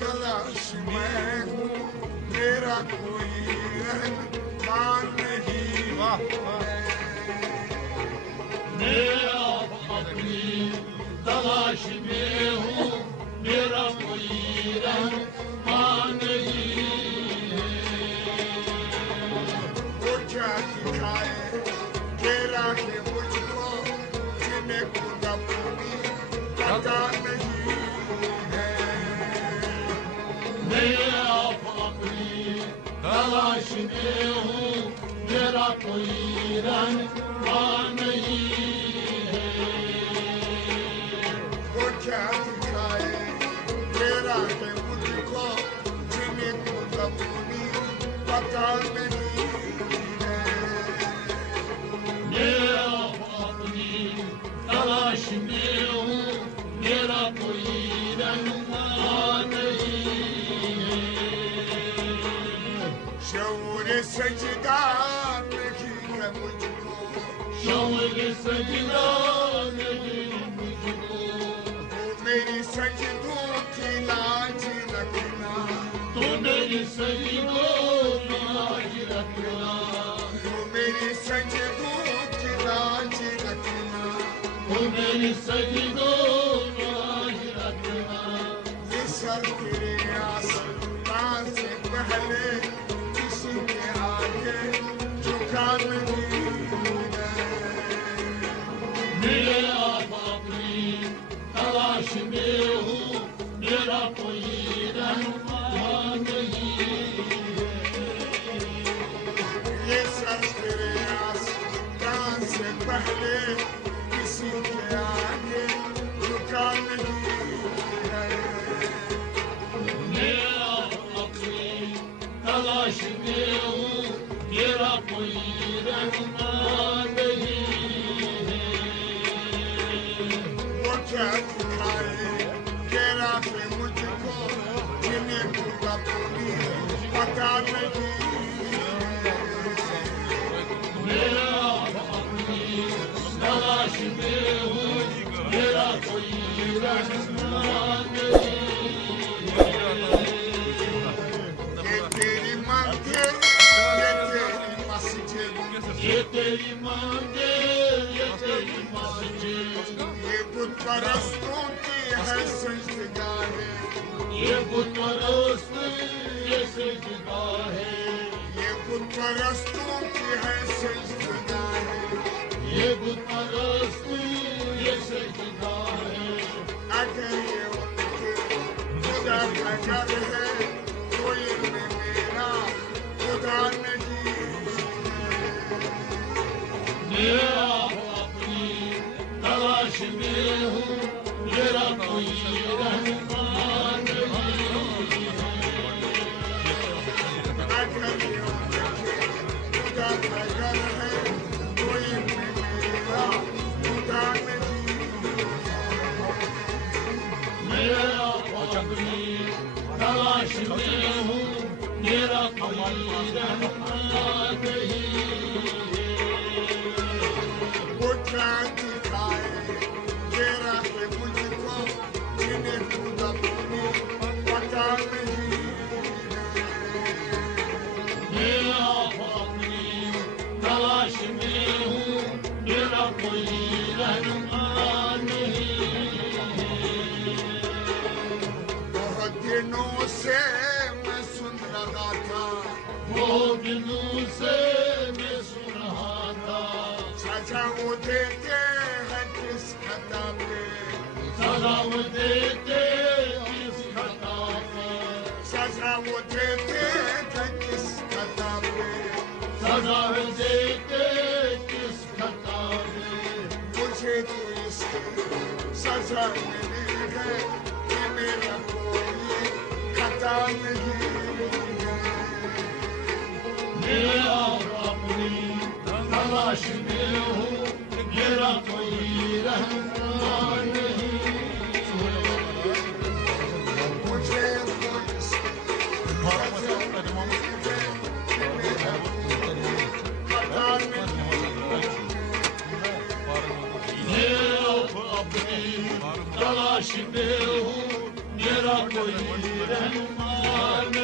तलाश में हूँ, मेरा कोई रहमान नहीं। मैं अपनी तलाश में हूँ, मेरा कोई रहमान नहीं। वो क्या दिखाए तेरा है मुझको, जिन्हें खुद अपनी पता नहीं है। मैं अपनी तलाश में हूँ, मेरा कोई रहमान नहीं है। वो क्या दिखाए तेरा है मुझको, जिन्हें खुद अपनी पता नहीं है। मैं अपनी तलाश में हूँ, मेरा कोई रहमान नहीं है। शौर सजदा नहीं है मुझको, शौर सजदा नहीं मुझको, तू मेरी सजदों की लाज रखना। तू मेरी सजदों की लाज रखना। तू मेरी सजदों की लाज रखना। तू मेरी सजदों की लाज रखना। ये सर तेरे आसमां से पहले किसी के आगे झुका नहीं है। मैं अपनी तलाश में हूँ, मेरा कोई रहमान नहीं है। ये सर तेरे आसमां से पहले किसी के आगे झुका नहीं है। मैं अपनी तलाश में हूँ, मेरा कोई रहमान नहीं है। वो क्या दिखाए तेरा है मुझको, जिन्हें खुद अपनी पता नहीं है। मैं अपनी तलाश में हूँ, मेरा कोई रहमान नहीं है। ये तेरी मंदिर, ये तेरी मस्जिद, ये तेरी मंदिर, ये तेरी मस्जिद, ये बुत परस्तों की है सजदाएं। ये बुत परस्त ये सजदा है। ये बुत परस्तों की है सजदाएं। ये बुत परस्त ये सजदा है। अगर ये उनके खुदा का घर है, तो इनमें मेरा खुदा नहीं है। मैं अपनी तलाश में हूँ, मेरा कोई रहमान नहीं है। अगर ये उनके खुदा का घर है, तो इनमें मेरा खुदा नहीं है। मैं अपनी तलाश में हूँ, मेरा कोई रहमान नहीं है। वो क्या दिखाए तेरा है मुझको, जिन्हें खुद अपनी पता नहीं है। मैं अपनी तलाश में हूँ, मेरा कोई रहमान नहीं है। बहुत दिनों से मैं सुन रहा था, वो दिनों से मैं सुन रहा था, सजा वो देते हैं किस खता पे। सजा वो देते किस खता पर। सजा वो देते हैं किस खता पे। सजा वो देते किस खता पे। मुझे तो इसकी सजा मिली है कि मेरा कोई खता नहीं है। मैं अपनी तलाश में हूँ, मेरा कोई रहमान नहीं है। मुझे तो इसकी सजा मिली है कि मेरा कोई खता नहीं है। मैं अपनी तलाश में हूँ, मेरा कोई रहमान